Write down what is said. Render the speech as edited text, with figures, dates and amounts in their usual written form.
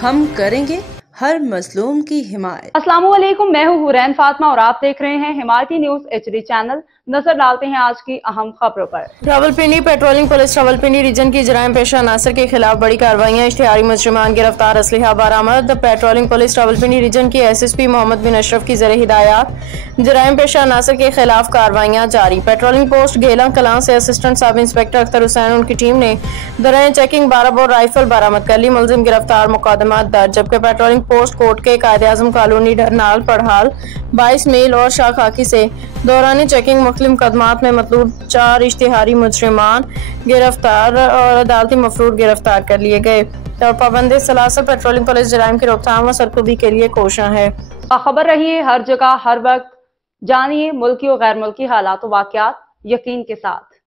हम करेंगे हर मजलूम की हिमायत। अस्सलाम वालेकुम, मैं हूँ हुरैन फातिमा और आप देख रहे हैं हिमायती न्यूज HD चैनल। नजर डालते हैं आज की अहम खबरों पर। Rawalpindi patrolling police Rawalpindi reason की जराइम पेशा अनासर के खिलाफ बड़ी कार्रवाइयां, इश्तिहारी मुजरिमान गिरफ्तार, असलहा बरामद। पेट्रोलिंग पुलिस रावलपिंडी रीजन की SSP मोहम्मद बिन अशरफ की ज़रिए हिदायत जराइम पेशा अनासर के खिलाफ कार्रवाइयां जारी। पेट्रोलिंग पोस्ट गेला कलां से assistant sub inspector Akhtar Hussain उनकी टीम ने दौरान चेकिंग 12 बोर राइफल बरामद कर ली। मुलजिम गिरफ्तार, मुकदमा दर्ज। जबकि पेट्रोलिंग पोस्ट कोर्ट के कायदे-आज़म कॉलोनी ढरनाल पढ़ाल 22 मील और शाह खाकी से दौरान चेकिंग मुख्तलिफ मुकदमात में मतलूब 4 इश्तिहारी मुजरिमान गिरफ्तार और अदालती मफरूर गिरफ्तार कर लिए गए। तो पाबंदी सलासल पेट्रोलिंग पुलिस जराइम की रोकथाम व सरकुबी के लिए कोशिश है। खबर रहिए हर जगह हर वक्त, जानिए मुल्की और गैर मुल्की हालात व वाक़यात यकीन के साथ।